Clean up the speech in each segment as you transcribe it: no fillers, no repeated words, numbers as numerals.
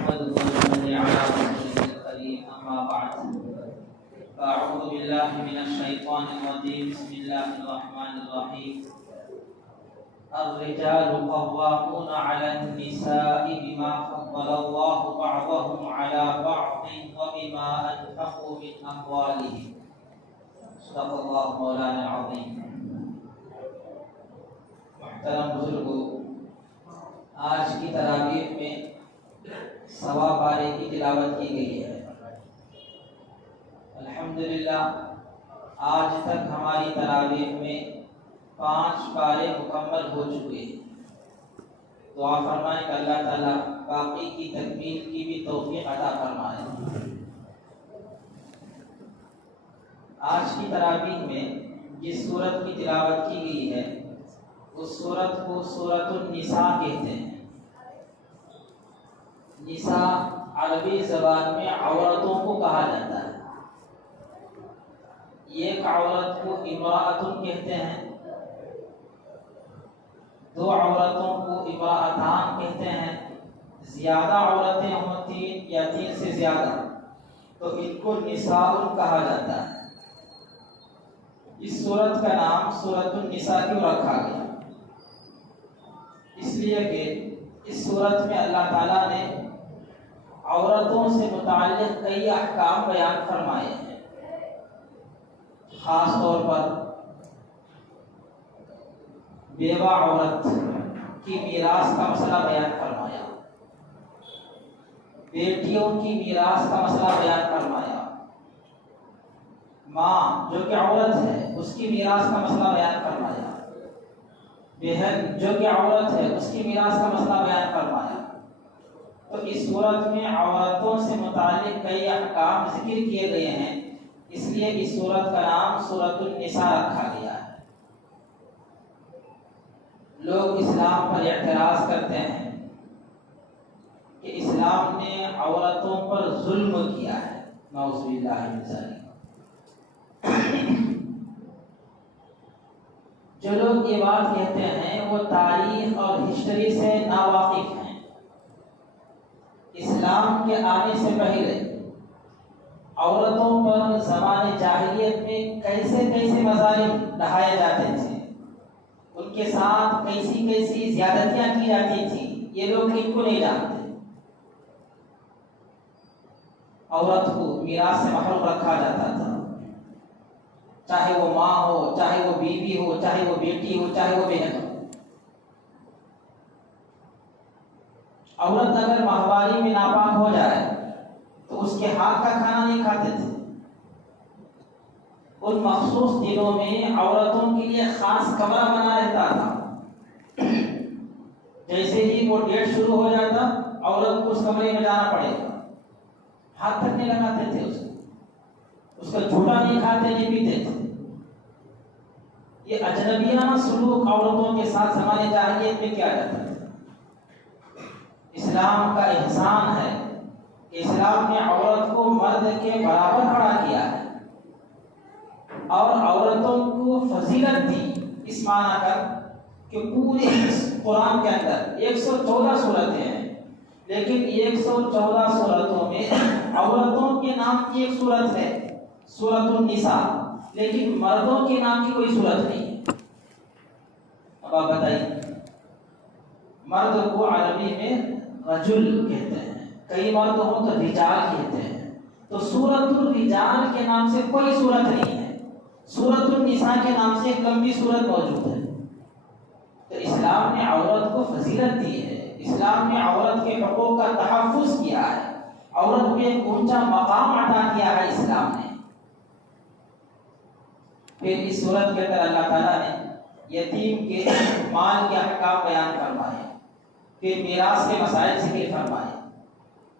نحمده ونصلي على رسوله الكريم أما بعد فأعوذ بالله من الشيطان الرجيم بسم الله الرحمن الرحيم الرجال قوامون على النساء بما فضل الله بعضهم على بعض وبما أنفقوا من أموالهم صدق الله مولانا العظيم. محترم بزرگوں، آج کی تراویح میں 1.25 پارے کی تلاوت کی گئی ہے. الحمدللہ آج تک ہماری تراویح میں 5 پارے مکمل ہو چکے ہیں. دعا فرمائیں کہ اللہ تعالیٰ باقی کی تکمیل کی بھی توفیق عطا فرمائے. آج کی تراویح میں جس سورت کی تلاوت کی گئی ہے اس سورت کو سورۃ النساء کہتے ہیں. نساء عربی زبان میں عورتوں کو کہا جاتا ہے. ایک عورت کو امرأۃ کہتے ہیں، 2 عورتوں کو امرأتان کہتے ہیں. زیادہ عورتیں ہوں 3 یا 3 سے زیادہ تو ان کو نساء کہا جاتا ہے. اس سورت کا نام سورۃ النساء کیوں رکھا گیا؟ اس لیے کہ اس سورت میں اللہ تعالیٰ نے عورتوں سے متعلق کئی احکام بیان فرمائے ہیں. خاص طور پر بیوہ عورت کی میراث کا مسئلہ بیان فرمایا، بیٹیوں کی میراث کا مسئلہ بیان فرمایا، ماں جو کہ عورت ہے اس کی میراث کا مسئلہ بیان فرمایا، بہن جو کہ عورت ہے اس کی میراث کا مسئلہ بیان فرمایا. تو اس صورت میں عورتوں سے متعلق کئی احکام ذکر کیے گئے ہیں، اس لیے اس صورت کا نام سورۃ النساء رکھا گیا ہے. لوگ اسلام پر اعتراض کرتے ہیں کہ اسلام نے عورتوں پر ظلم کیا ہے. نعوذ باللہ من ذالک. جو لوگ یہ بات کہتے ہیں وہ تاریخ اور ہسٹری سے ناواقف ہیں. اسلام کے آنے سے پہلے عورتوں پر زمانے جاہلیت میں کیسے کیسے مظالم ڈھائے جاتے تھے، ان کے ساتھ کیسی کیسی زیادتیاں کی جاتی تھی، یہ لوگ ان کو نہیں جانتے. عورت کو میراث سے محروم رکھا جاتا تھا، چاہے وہ ماں ہو، چاہے وہ بیوی ہو، چاہے وہ بیٹی ہو، چاہے وہ بہن ہو. عورت اگر ماہواری میں ناپاک ہو جائے تو اس کے ہاتھ کا کھانا نہیں کھاتے تھے. ان مخصوص دنوں میں عورتوں کے لیے خاص کمرہ بنا رہتا تھا. جیسے ہی وہ ڈیٹ شروع ہو جاتا عورت کو اس کمرے میں جانا پڑے گا. ہاتھ تک نہیں لگاتے تھے اس کا جھوٹا نہیں کھاتے نہیں پیتے تھے. یہ اجنبیانہ سلوک عورتوں کے ساتھ زمانے جاہلیت میں کیا جاتا تھا. اسلام کا احسان ہے کہ اسلام نے عورت کو مرد کے برابر کھڑا کیا ہے اور عورتوں کو فضیلت دی. اس معنی کر کہ پورے قرآن کے اندر 114 صورتیں ہیں، لیکن 114 صورتوں میں عورتوں کے نام کی ایک صورت ہے سورۃ النساء، لیکن مردوں کے نام کی کوئی صورت نہیں ہے. اب آپ بتائیے، مرد کو عربی میں رجل کہتے ہیں، کئی مرد ہوں تو رجال کہتے ہیں. تو سورۃ الرجال کے نام سے کوئی صورت نہیں ہے. سورۃ النساء کے نام سے ایک لمبی صورت موجود ہے. تو اسلام نے عورت کو فضیلت دی ہے، اسلام نے عورت کے حقوق کا تحفظ کیا ہے، عورت کو ایک اونچا مقام عطا کیا ہے اسلام نے. پھر اس صورت کے اندر اللہ تعالیٰ نے یتیم کے مال کے احکام بیان فرمائے، پھر میراث کے مسائل ذکر فرمائے.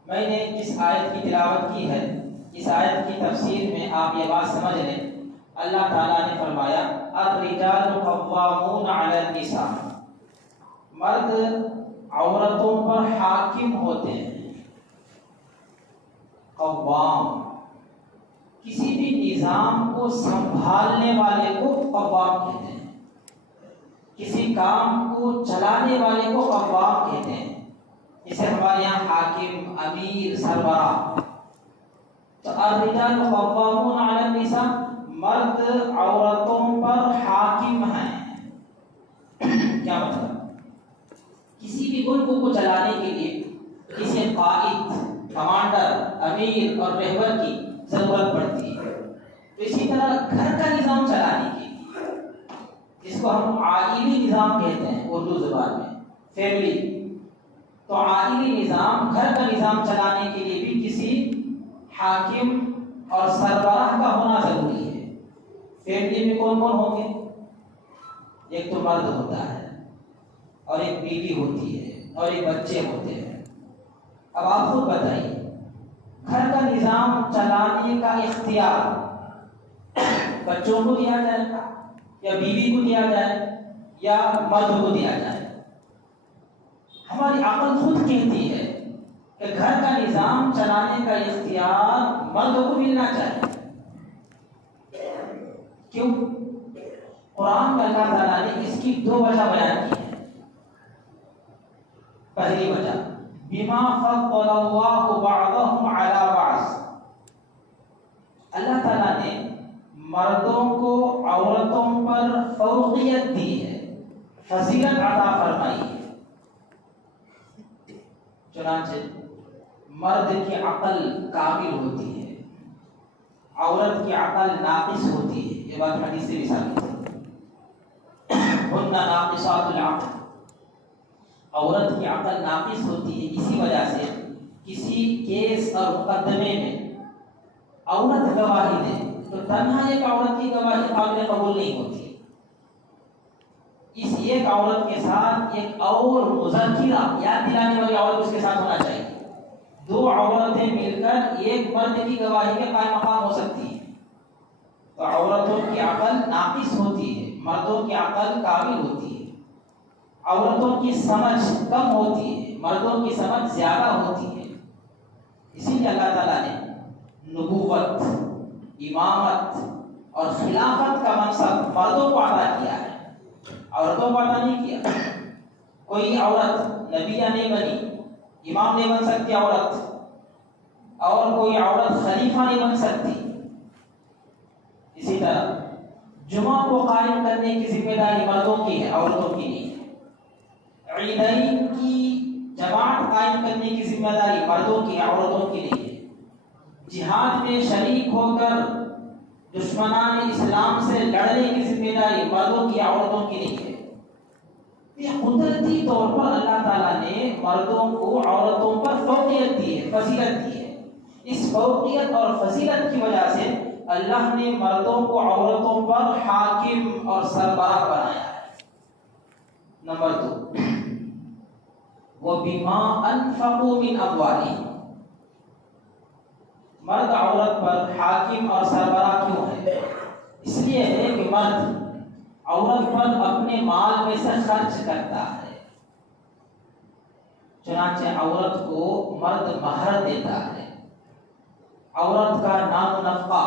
میں نے جس آیت کی تلاوت کی ہے اس آیت کی تفسیر میں آپ یہ بات سمجھ لیں. اللہ تعالیٰ نے فرمایا الرجال قوامون علی النساء، مرد عورتوں پر حاکم ہوتے ہیں. قوام کسی بھی نظام کو سنبھالنے والے کو قوام کہتے ہیں، کسی کام کو چلانے والے کو قوام کہتے ہیں. جسے ہمارے یہاں حاکم، امیر، سربراہ. تو الرجال قوامون علی النساء، مرد عورتوں پر حاکم ہیں. کیا مطلب؟ کسی بھی ملک کو چلانے کے لیے کسی قائد، کمانڈر، امیر اور رہبر کی ضرورت پڑتی ہے. تو اسی طرح گھر کا نظام چلانے کے لیے، جس کو ہم عائلی نظام کہتے ہیں اردو زبان میں، فیملی، تو عائلی نظام، گھر کا نظام چلانے کے لیے بھی کسی حاکم اور سربراہ کا ہونا ضروری ہے. فیملی میں کون کون ہوں گے؟ ایک تو مرد ہوتا ہے، اور ایک بیوی ہوتی ہے، اور ایک بچے ہوتے ہیں. اب آپ خود بتائیے، گھر کا نظام چلانے کا اختیار بچوں کو دیا جائے یا بیوی کو دیا جائے یا مرد کو دیا جائے؟ ہماری عقل خود کہتی ہے کہ گھر کا نظام چلانے کا اختیار مرد کو ملنا چاہیے. کیوں؟ قرآن میں اللہ تعالیٰ نے اس کی دو وجہ بیان کی ہے. پہلی وجہ بما فضل اللہ بعضهم علی بعض، اللہ تعالیٰ نے مردوں کو عورتوں پر فوقیت دی ہے، فضیلت عطا فرمائی ہے. چنانچہ مرد کی عقل کامل ہوتی ہے، عورت کی عقل ناقص ہوتی ہے. یہ بات حدیث سے بھی ثابت ہے. ہن ناقصات العقل، عورت کی عقل ناقص ہوتی ہے. اسی وجہ سے کسی کیس اور مقدمے میں عورت گواہی دے تو تنہا ایک عورت کی گواہی قابل قبول نہیں ہوتی. اس ایک عورت کے ساتھ ایک اور مذکرہ، یاد دلانے والی عورت اس کے ساتھ ہونا چاہیے. دو عورتیں مل کر ایک مرد کی گواہی کے قائم مقام ہو سکتی ہیں. تو عورتوں کی عقل ناقص ہوتی ہے، مردوں کی عقل کامل ہوتی ہے. عورتوں کی سمجھ کم ہوتی ہے، مردوں کی سمجھ زیادہ ہوتی ہے. اسی لیے اللہ تعالیٰ نے نبوت، امامت اور خلافت کا منصب مردوں کو عطا کیا ہے، عورتوں کو عطا نہیں کیا. کوئی عورت نبیہ نہیں بنی، امام نہیں بن سکتی عورت، اور کوئی عورت خلیفہ نہیں بن سکتی. اسی طرح جمعہ کو قائم کرنے کی ذمہ داری مردوں کی ہے، عورتوں کی نہیں ہے. عیدین کی جماعت قائم کرنے کی ذمہ داری مردوں کی ہے، عورتوں کی نہیں ہے. جہاد میں شریک ہو کر دشمنان اسلام سے لڑنے کی ذمہ داری مردوں کی، عورتوں کی نہیں ہے. یہ قدرتی طور پر اللہ تعالیٰ نے مردوں کو عورتوں پر فوقیت دی ہے، فضیلت دی ہے. اس فوقیت اور فضیلت کی وجہ سے اللہ نے مردوں کو عورتوں پر حاکم اور سربراہ بنایا ہے. نمبر 2، وَبِمَا أَنفَقُوا مِنْ أَمْوَالِهِمْ، مرد عورت پر حاکم اور سربراہ کیوں ہے؟ اس لیے ہے کہ مرد عورت پر اپنے مال میں سے خرچ کرتا ہے. چنانچہ عورت کو مرد مہر دیتا ہے. عورت کا نام و نفقہ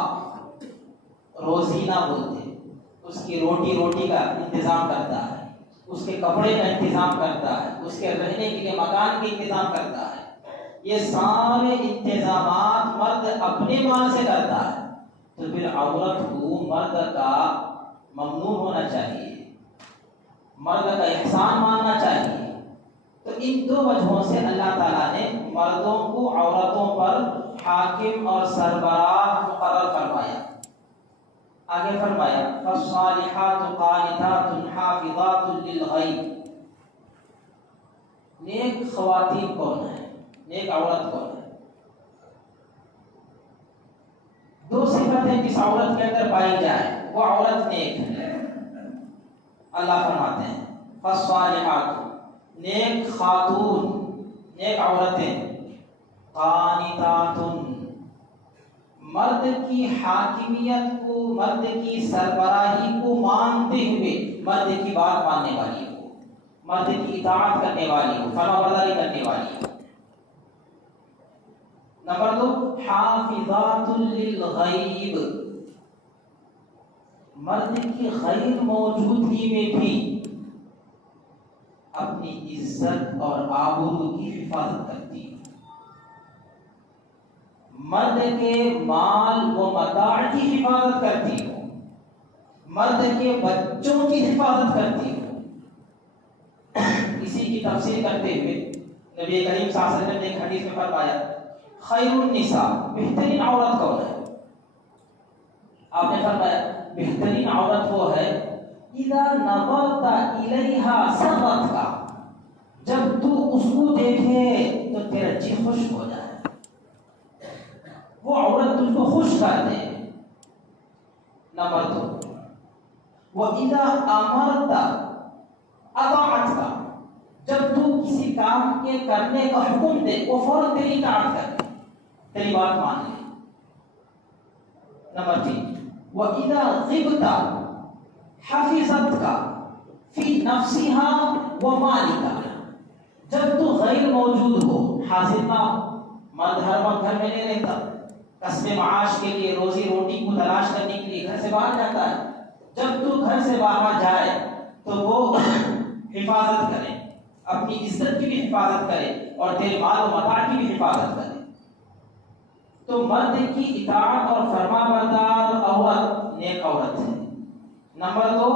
روزینہ بولتے ہیں، اس کی روٹی کا انتظام کرتا ہے، اس کے کپڑے کا انتظام کرتا ہے، اس کے رہنے کے لیے مکان کا انتظام کرتا ہے. یہ سارے انتظامات مرد اپنے مال سے کرتا ہے. تو پھر عورت کو مرد کا ممنون ہونا چاہیے، مرد کا احسان ماننا چاہیے. تو ان دو وجہوں سے اللہ تعالیٰ نے مردوں کو عورتوں پر حاکم اور سربراہ مقرر فرمایا. آگے فرمایا فالصالحات قانتات حافظات للغیب. نیک خواتین کون ہیں؟ نیک عورت کون ہے؟ دو صفتیں جس عورت کے اندر پائی جائے وہ عورت نیک ہے. اللہ فرماتے ہیں فالصالحات، نیک خاتون، نیک عورتیں، قانتات، مرد کی حاکمیت کو، مرد کی سربراہی کو مانتے ہوئے مرد کی بات ماننے والی ہو، مرد کی اطاعت کرنے والی ہو، فرمانبرداری کرنے والی ہو. نمبر 2، حافظات للغیب، مرد کی غیر موجودگی میں بھی اپنی عزت اور آبرو کی حفاظت کرتی ہو، مرد کے مال و متاع کی حفاظت کرتی ہو، مرد کے بچوں کی حفاظت کرتی ہو۔ اسی کی تفسیر کرتے ہوئے نبی کریم صلی اللہ علیہ وسلم نے ایک حدیث میں فرمایا خیر النساء، بہترین عورت کون ہے؟ آپ نے فرمایا بہترین عورت وہ ہے اذا نظرت الیہا سرت کا، جب تو اس کو دیکھے تو تیرا جی خوش ہو جائے، وہ عورت تجھ کو خوش کر دے۔ نمبر 2 وَإِذَا أَمَرْتَ اطاعت کا، جب تو کسی کام کے کرنے کا حکم دے وہ فوراً تیری اطاعت کرے، تیری بات مان لے۔ نمبر 3 وَإِذَا غِبْتَ حَفِظَتْ کا فی نفسها وَمَالِكَ، جب تو غیر موجود ہو، حاضر نہ ہو، مرد ہر وقت گھر میں نہیں رہتا، کسب معاش کے لیے روزی روٹی کو تلاش کرنے کے لیے گھر سے باہر جاتا ہے، جب تو گھر سے باہر جائے تو وہ حفاظت کرے، اپنی عزت کی بھی حفاظت کرے اور تیرے مال و متاع کی بھی حفاظت کرے۔ تو مرد کی اطاعت اور فرما بردار عورت نیک عورت ہے۔ نمبر 2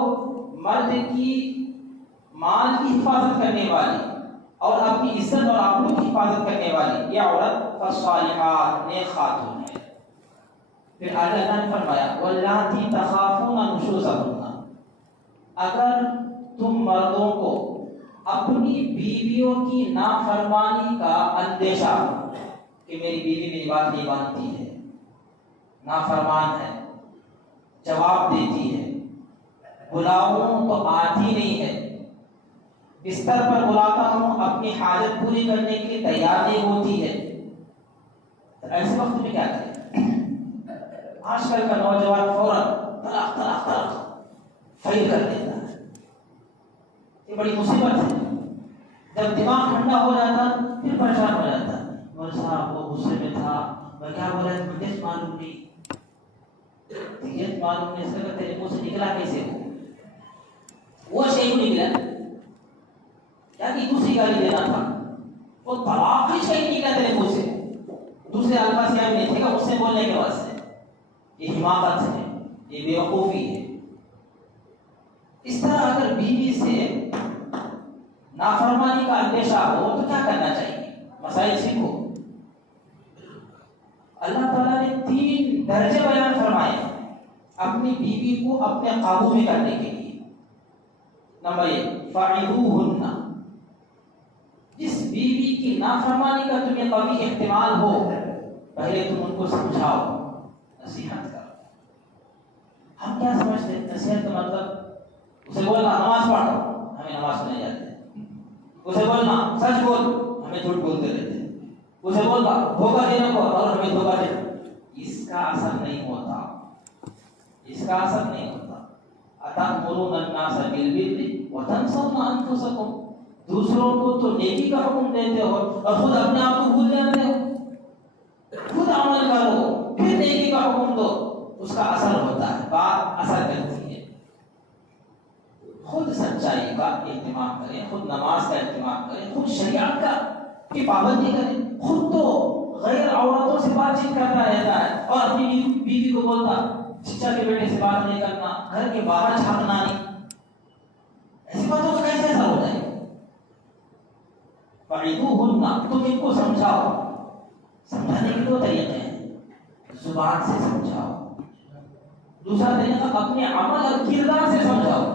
مرد کی مال کی حفاظت کرنے والی اور اپنی عزت اور آبرو کی حفاظت کرنے والی یہ عورت فالصالحات نیک خاتون ہے۔ پھر آگے اللہ نے فرمایا واللاتی تخافون نشوزہن، اگر تم مردوں کو اپنی بیویوں کی نافرمانی کا اندیشہ کہ میری بیوی میری بات نہیں مانتی ہے، نافرمان ہے، جواب دیتی ہے، بلاؤں تو آتی نہیں ہے، بستر پر بلاتا ہوں اپنی حاجت پوری کرنے کے لیے تیار نہیں ہوتی ہے، تو ایسے وقت میں کیا کریں؟ آج کل کا نوجوان فوراً طلاق طلاق طلاق فیل کر دیتا ہے، یہ بڑی مصیبت ہے۔ جب دماغ ٹھنڈا ہو جاتا پھر پریشان ہو جاتا، مول صاحب وہ غصے میں تھا، میں کیا بولا مجھے معلوم نہیں، معلوم نہیں، اس کا تیرے منہ سے نکلا کیسے ہو؟ وہ شیء نکلا کیا کہ دوسری گالی دینا تھا، وہ طلاق ہی شیء نکلا تیرے منہ سے، دوسرے الفاظ کیا نہیں تھے گا اس سے بولنے کے واسطے۔ یہ حماقت ہے، یہ بیوقوفی ہے۔ اس طرح اگر بیوی سے نافرمانی کا اندیشہ ہو تو کیا کرنا چاہیے؟ مسائل سیکھو۔ اللہ تعالیٰ نے 3 درجے بیان فرمائے اپنی بیوی کو اپنے قابو میں کرنے کے لیے۔ نمبر 1 فَعِظُوهُنَّ، جس بیوی کی نافرمانی کا تمہیں قوی احتمال ہو پہلے تم ان کو سمجھاؤ، نصیحت کرو۔ ہم کیا سمجھتے ہیں نصیحت کا مطلب؟ اسے بولنا نماز پڑھو، ہمیں نماز پڑھنے جاتے ہیں، اسے بولنا سچ بول، ہمیں جھوٹ بولتے رہتے ہیں، اسے بولنا دھوکہ دینے کو اور ہمیں دھوکہ دینا۔ اس کا اثر نہیں ہوتا، اس کا اثر نہیں ہوتا۔ أَتَأْمُرُونَ النَّاسَ بِالْبِرِّ وَتَنْسَوْنَ أَنفُسَكُمْ، دوسروں کو تو نیکی کا حکم دیتے ہو اور خود اپنے آپ کو بھول جاتے ہو۔ خود عمل کرو پھر نیکی کا حکم دو، اس کا اثر ہوتا ہے، بات اثر کرتی ہے۔ خود سچائی کا اہتمام کریں، خود نماز کا اہتمام کریں، خود شریعت کا کی پابندی کریں۔ خود تو غیر عورتوں سے بات چیت کرتا رہتا ہے اور اپنی بیوی کو بولتا چچا کے بیٹے سے بات نہیں کرنا، گھر کے باہر جھانکنا نہیں، ایسی باتوں کا کیسے اثر ہو جائے؟ فَعِظُوهُنَّ، تم ان کو سمجھاؤ۔ سمجھانے کے 2 طریقے ہیں، زبان سے سمجھاؤ، دوسرا طریقہ اپنے عمل اور کردار سے سمجھاؤ۔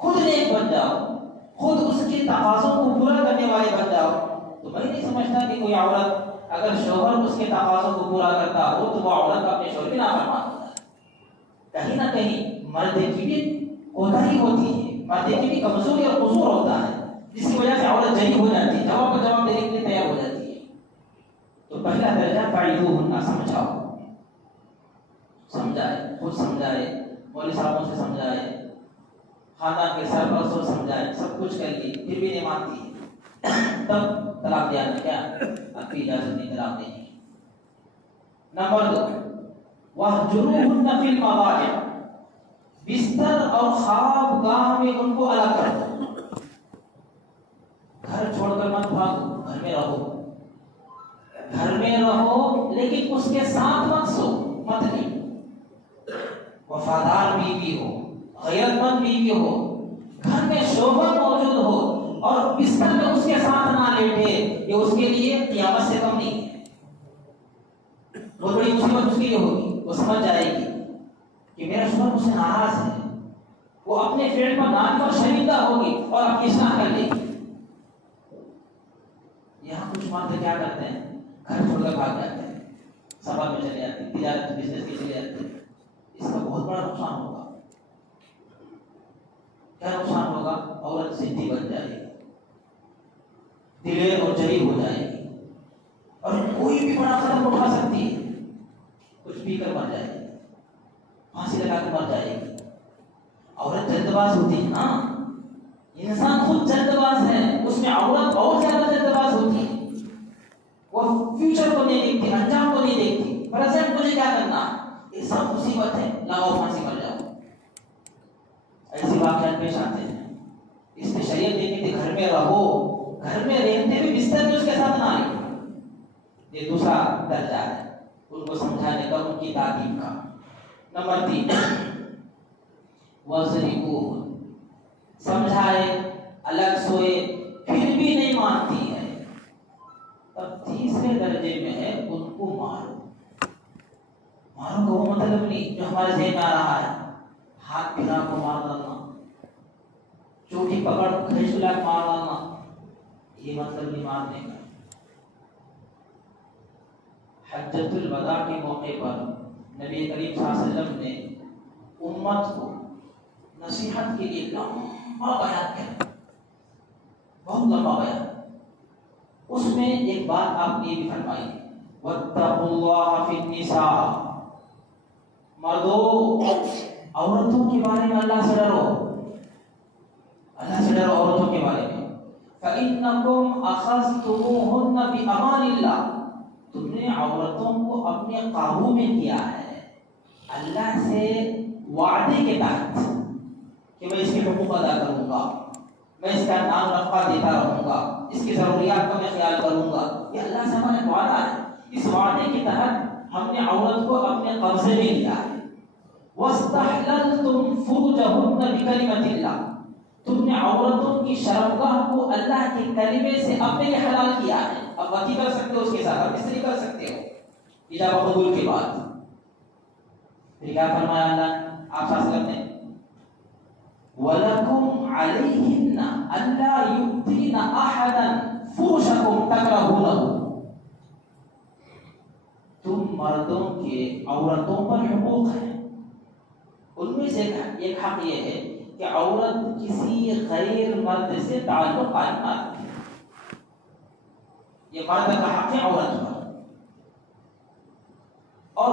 خود نیک بن جاؤ، خود اس کے تقاضوں کو پورا کرنے والے بن جاؤ۔ تو میں نہیں سمجھتا کہ کوئی عورت اگر شوہر اس کے تقاضوں کو پورا کرتا ہو تو وہ عورت اپنے شوہر کی نافرمان ہوتا ہے۔ کہیں نہ کہیں مرد کی بھی کوتاہی ہوتی ہے، مرد کی بھی کمزوری اور قصور ہوتا ہے، جس کی وجہ سے عورت جری ہو جاتی ہے، جواب کا جواب دینے کے لیے تیار ہو جاتی ہے۔ تو پہلا درجہ فَعِظُوهُنَّ، سمجھاؤ، سمجھائے، خود سمجھائے، مولوی صاحبوں سے سمجھائے، خاندان کے سرپرستوں سے سمجھائے، سب کچھ کر لی پھر بھی نہیں مانتی ہے، تب طلاق دیا نہ کیا آپ کی اجازت نہیں طلاق دینے کی۔ نمبر 2 وَاهْجُرُوهُنَّ فِي الْمَضَاجِعِ، بستر اور خواب گاہ میں ان کو الگ کر دو۔ گھر چھوڑ کر مت بھاگو، گھر میں رہو، گھر میں رہو، لیکن اس کے ساتھ مت سو، مت نہیں، وفادار بیوی ہو، غیرت مند بیوی ہو، گھر میں شوہر موجود ہو اور بستر میں اس کے ساتھ نہ لیٹے، یہ اس کے لیے قیامت سے کم نہیں ہے، بہت بڑی مصیبت اس کے لیے ہوگی۔ وہ سمجھ جائے گی کہ میرا شوہر مجھ سے ناراض ہے، وہ اپنے فیل پر دان پر شرمندہ ہوگی اور اپنی اصلاح کر لے گی۔ یہاں کچھ مرد کیا کرتے ہیں، گھر چھوڑ کر بھاگ جاتے ہیں، سفر میں چلے جاتے ہیں، تجارت بزنس کے چلے جاتے ہیں، اس کا بہت بڑا نقصان ہوگا۔ کیا نقصان ہوگا؟ عورت ضدی بن جائے گی، دلیر اور جری ہو جائے گی، اور کوئی بھی بڑا قدم اٹھا سکتی ہے، کچھ پی کر مر جائے گی، پھانسی لگا کر مر جائے گی۔ عورت جلد باز ہوتی ہے نا، انسان خود جلد باز ہے، اس میں عورت اور زیادہ جلد باز ہوتی ہے، وہ فیوچر کو نہیں دیکھتی، انجام کو نہیں دیکھتی، پریزنٹ مجھے کیا کرنا، یہ سب مصیبت ہے، لاؤ پھانسی مر جاؤ۔ ایسی واقعات پیش آتے ہیں، اس میں شریعت دیکھتی تھی گھر میں رہو، گھر میں رہتے بھی بستر میں اس کے ساتھ نہ رہو۔ یہ دوسرا درجہ ہے ان کو سمجھانے کا، ان کی تعلیم کا۔ نمبر 3، وَضْرِبُوهُ، سمجھائے، الگ سوئے، پھر بھی نہیں مانتی ہے، تب تیسرے درجے میں ہے ان کو مارو۔ مارو کا وہ مطلب نہیں جو ہمارے ذہن میں آ رہا ہے، ہاتھ پھرا کو مار ڈالنا، چوٹی پکڑ کھینچ لا مار ڈالنا، یہ مطلب نہیں مارنے کا۔ حجۃ الوداع کے موقع پر نبی کریم صلی اللہ علیہ وسلم نے امت کو نصیحت کے لیے لمبا بیان کیا، بہت لمبا بیان۔ اس میں ایک بات آپ نے بھی فرمائی، وَاتَّقُوا اللَّهَ فِي النِّسَاءِ، مردوں عورتوں کے بارے میں اللہ سے ڈرو، اللہ سے ڈرو عورتوں کے بارے میں۔ فَإِنَّكُمْ أَخَذْتُمُوهُنَّ بِأَمَانِ اللَّهِ، تم نے عورتوں کو اپنے قابو میں کیا ہے اللہ سے وعدے کے تحت، کہ میں اس کے حقوق ادا کروں گا، میں اس کا نام رفع دیتا رہوں گا، اس کی ضروریات کا میں خیال کروں گا، یہ اللہ سے ہمارا وعدہ ہے۔ اس وعدے کے تحت ہم نے عورت کو اپنے قبضے میں لیا ہے۔ وَاسْتَحْلَلْتُمْ فُرُوجَهُنَّ بِكَلِمَةِ اللَّهِ، تم نے عورتوں کی شرمگاہ کو اللہ کے کلمے سے اپنے لیے حلال کیا ہے۔ اب وقتی کر سکتے ہو اس کے ساتھ، اب اس طریقے کر سکتے ہو ایجاب قبول کے بعد۔ پھر کیا فرمایا اللہ نے، آپ صلی اللہ علیہ وسلم نے، وَلَكُمْ عَلَيْهِنَّ أَلَّا يُؤْتِينَ أَحَدًا فُرُشَكُمْ تَكْرَهُونَهُ، تم مردوں کے عورتوں پر حقوق ہیں، ان میں سے ایک حق یہ ہے کہ عورت کسی غیر مرد سے تعلق قائم نہ رکھے، یہ مرد کا حق ہے عورت پر۔ اور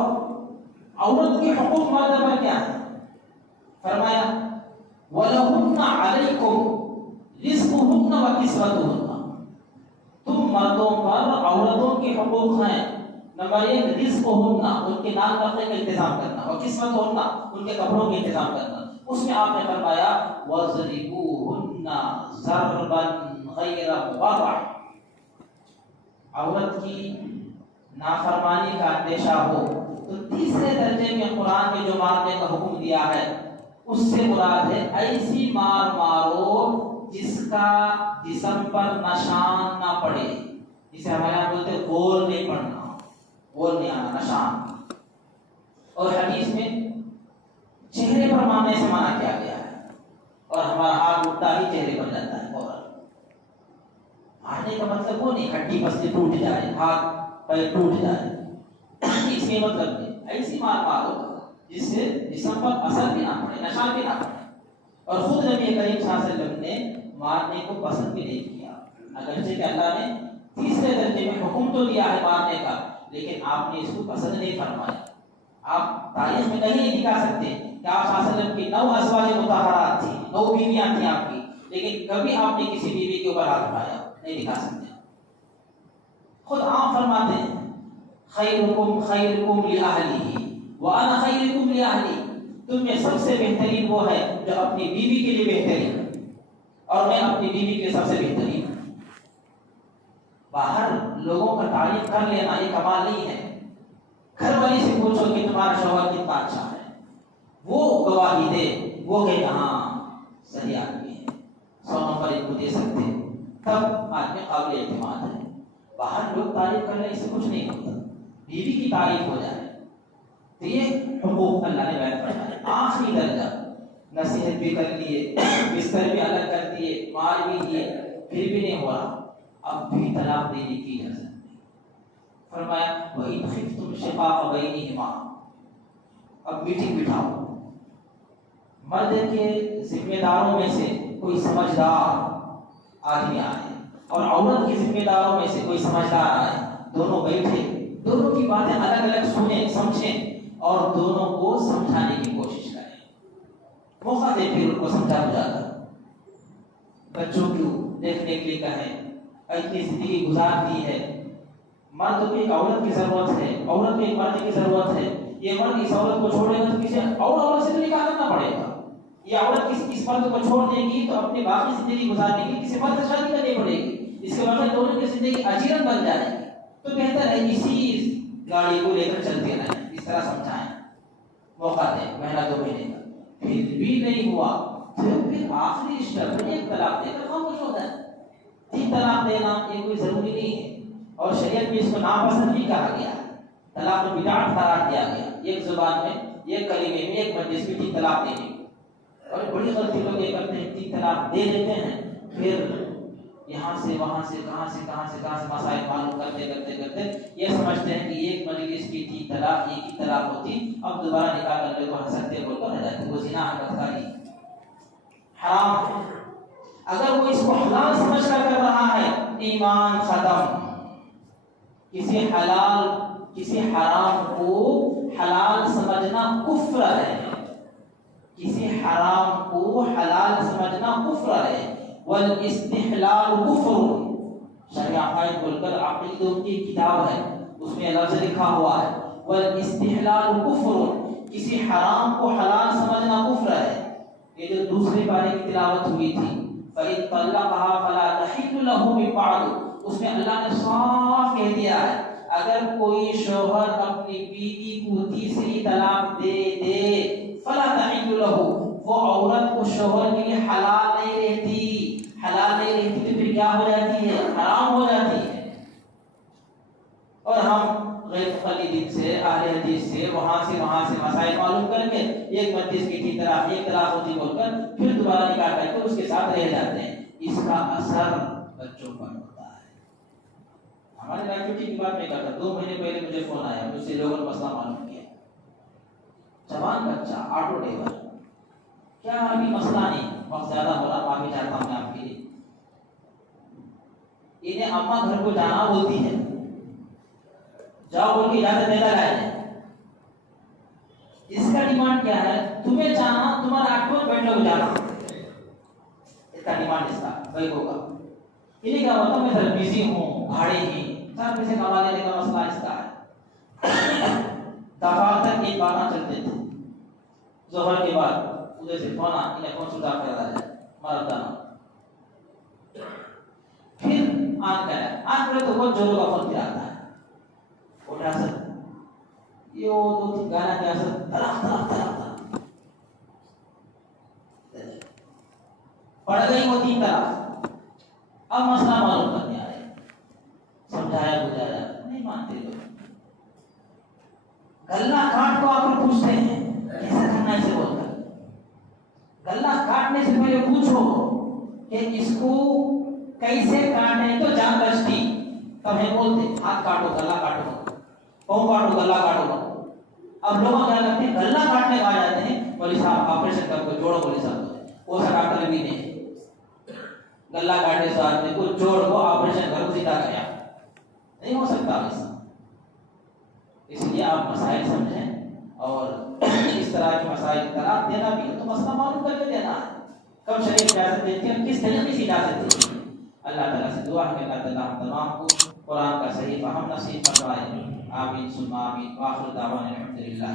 عورت کے حقوق مرد پر کیا ہے؟ فرمایا وَلَهُنَّ عَلَيْكُمْ رِزْقُهُنَّ وَكِسْوَتُهُنَّ، تم مردوں پر عورتوں کے حقوق ہیں، نمبر 1 رزقهن، ان کے نان رکھنے کا انتظام کرنا، اور قسمتهن، ان کے کپڑوں کا انتظام کرنا۔ اس میں آپ نے فرمایا وَضْرِبُوهُنَّ ضَرْبًا غَيْرَ مُبَرَّحٍ، عورت کی نافرمانی کا اندیشہ ہو تو تیسرے درجے میں قرآن میں جو مارنے کا حکم دیا ہے اس سے مراد ہے ایسی مار مارو جس کا جسم پر نشان نہ پڑے، جسے ہمارے یہاں بولتے ہیں گول نہیں پڑنا، گول نہیں آنا، نشان۔ اور حدیث میں چہرے پر مارنے سے منع کیا گیا ہے، اور ہمارا ہاتھ اٹھتا ہی چہرے پر جاتا ہے فوراً۔ مارنے کا مطلب وہ نہیں ہڈی پسلی ٹوٹ جائے، ہاتھ پیر ٹوٹ جائے، اس میں مطلب نہیں، ایسی مار مارو جس سے جسم پر اثر بھی نہ پڑے، نشان بھی نہ پڑے۔ اور خود نبی کریم صلی اللہ علیہ وسلم نے مارنے کو پسند بھی نہیں کیا، اگرچہ کہ اللہ نے تیسرے درجے میں حکم تو دیا ہے مارنے کا، لیکن آپ نے اس کو پسند نہیں فرمایا۔ آپ تاریخ میں کہیں نہیں دکھا سکتے کہ آپ صلی اللہ علیہ وسلم کی 9 ازواج مطہرات تھیں، 9 بیویاں تھیں آپ کی، لیکن کبھی آپ نے کسی بیوی کے اوپر ہاتھ اٹھایا نہیں دکھا سکتے۔ خود آپ فرماتے ہیں خیرکم خیرکم لأہلہ وَأَنَا خَيْرُكُمْ لِأَهْلِي، تم میں سب سے بہترین وہ ہے جو اپنی بیوی کے لیے بہترین ہے، اور میں اپنی بیوی کے سب سے بہترین ہوں۔ باہر لوگوں کا تعریف کر لینا یہ کمال نہیں ہے. گھر والی سے پوچھو کہ تمہارا شوہر کتنا اچھا ہے، وہ گواہی دے، وہ کہ ہاں صحیح آدمی ہے، 100 نمبر ان کو دے سکتے، تب آدمی قابل اعتماد ہے. باہر لوگ تعریف کر رہے اس سے کچھ نہیں ہوتا. بیوی کی تعریف ہو جائے تو یہ حقوق اللہ نے بیان فرمائے. آخری درجہ نصیحت بھی کر لیے، بستر بھی الگ کر دیے، مار بھی دیے، پھر بھی نہیں ہو رہا، اب بھی طلاق دینے کی اجازت نہیں. فرمایا وَإِنْ خِفْتُمْ شِقَاقَ بَيْنِهِمَا، اب میٹنگ بٹھاؤ. مرد کے ذمہ داروں میں سے کوئی سمجھدار آدمی آئے اور عورت کے ذمہ داروں میں سے کوئی سمجھدار آئے، دونوں بیٹھے، دونوں کی باتیں الگ الگ سنیں سمجھیں اور دونوں کو سمجھانے کی کوشش کریں. موقع دے پھر ان کو سمجھا بجا کر. بچوں کو دیکھنے کے لیے کہیں، اتنی زندگی گزار دی ہے، مرد کو ایک عورت کی ضرورت ہے، عورت کو ایک مرد کی ضرورت ہے. یہ مرد اس عورت کو چھوڑے گا تو کسی اور عورت سے تو نکاح کرنا پڑے گا. یہ عورت اس مرد کو چھوڑ دے گی تو اپنی باقی زندگی گزارنے کی کسی مرد سے شادی کرنی پڑے گی. اس کے بعد دونوں کی زندگی اجیرن بن جائے گی. تو بہتر ہے اسی گاڑی کو لے کر چلتے رہیں، اس طرح سمجھائیں. موقع دیں مہینہ 2 مہینے کا، پھر بھی نہیں ہوا پھر آخری اسٹیپ میں ایک طلاق دے کر خاموش ہوتا ہے. 3 طلاق دینا یہ کوئی ضروری نہیں ہے، اور شریعت میں اس کو ناپسند بھی کہا گیا ہے. طلاق کو بدعت قرار دیا گیا. ایک زبان میں، ایک کلمے میں، ایک مجلس میں 3 طلاق دینے. اور بڑی غلطی لوگ یہ کرتے ہیں، 3 طلاق دے دیتے ہیں، پھر یہاں سے وہاں سے کہاں سے مسائل معلوم کرتے یہ سمجھتے ہیں کہ ایک مجلس کی 3 طلاق ایک ہی طلاق ہوتی، اب دوبارہ نکاح کرنے کو ہنستے بول کر رہ جاتے. وہ زنا ہے، بدکاری، حرام ہے. اگر وہ اس کو حلال سمجھ کر کر رہا ہے، ایمان ختم. کسی حرام کو حلال سمجھنا کفر ہے. کسی حرام کو حلال سمجھنا کفر ہے. والاستحلال کفر، شرع عقائد بول کر عقیدوں کی کتاب ہے، اس میں لفظ لکھا ہوا ہے والاستحلال کفر. کسی حرام کو حلال سمجھنا کفر ہے. یہ جو دوسرے بارے کی تلاوت ہوئی تھی، فَإِن طَلَّقَهَا فَلَا تَحِلُّ لَهُ مِن بَعْدُ، اس میں اللہ نے صاف کہہ دیا ہے اگر کوئی شوہر اپنی بیوی کو تیسری طلاق دے فلا تحل له، وہ عورت کو شوہر کے لیے حلال نہیں رہتی تو پھر کیا ہو جاتی ہے؟ حرام ہو جاتی ہے. اور ہم غیر مقلدین سے، اہل حدیث سے وہاں سے مسائل معلوم کر کے ایک مجلس کی 3 طلاق ایک طلاق ہوتی بول کر پھر دوبارہ نکاح کر کے اس کے ساتھ رہ جاتے ہیں. اس کا اثر بچوں پر ہوتا ہے. ہمارے لائبریری کی بات نہیں کرتا، 2 مہینے پہلے مجھے فون آیا، مجھ سے لوگوں نے مسئلہ معلوم کیا. جوان بچہ، آٹو ڈرائیور، کیا ابھی مسئلہ نہیں، وقت زیادہ ہو رہا، معافی چاہتا ہوں میں آپ کے لیے. انہیں اماں گھر کو جانا بولتی ہے، جاؤ بول کے اجازت نہیں لائے. اس کا ڈیمانڈ کیا ہے؟ تمہیں جانا، تمہارا آٹو بیٹھنے کو جانا. اس کا ڈیمانڈ اس کا بھائی ہوگا. انہیں کیا ہوتا میں سر بزی ہوں، بھاڑے ہی سر پیسے کما لینے کا مسئلہ اس کا ہے. دفاتر ایک بار چلتے تھے، ظہر کے بعد ادھر سے فون انہیں فون سوچا کر رہا ہے مردانہ. پھر آن کرے تو بہت جوروں کا فون پھر آتا ہے. اٹھا سر یہ وہ 2-3 گانا کیا سر طرح پڑ گئی وہ 3 طرح. اب مسئلہ معلوم کرنے آئے، سمجھایا بجایا نہیں مانتے لوگ. گلہ کاٹ کو آ کر پوچھتے ہیں کیسا کرنا ہے، اسے بول کر گلہ کاٹنے سے پہلے پوچھو کہ اس کو کیسے کاٹیں تو جان بچتی. تب ہم بولتے ہاتھ کاٹو، گلہ کاٹو، پاؤں کاٹو، گلہ کاٹو. اب لوگ کیا کرتے ہیں، گلہ کاٹنے کا آ جاتے ہیں، بولی صاحب آپریشن کر کو جوڑو، بولی صاحب وہ سا ڈاکٹر بھی نہیں. گلہ کاٹنے سے آدمی کو جوڑ کو آپریشن کرو، سیدھا کریا نہیں ہو سکتا ایسا. اس لیے آپ مسائل سمجھیں، اور اس طرح کے مسائل طلاق دینا بھی ہے تو مسئلہ معلوم کر کے دینا ہے. کب شریعت اجازت دیتی ہے، کس طریقے سے اجازت دیتی ہے. اللہ تعالیٰ سے دعا ہے کہ اللہ تعالیٰ ہم تمام کو قرآن کا صحیح فہم نصیب فرمائے. آمین ثم آمین. وآخر دعوانا الحمد للہ.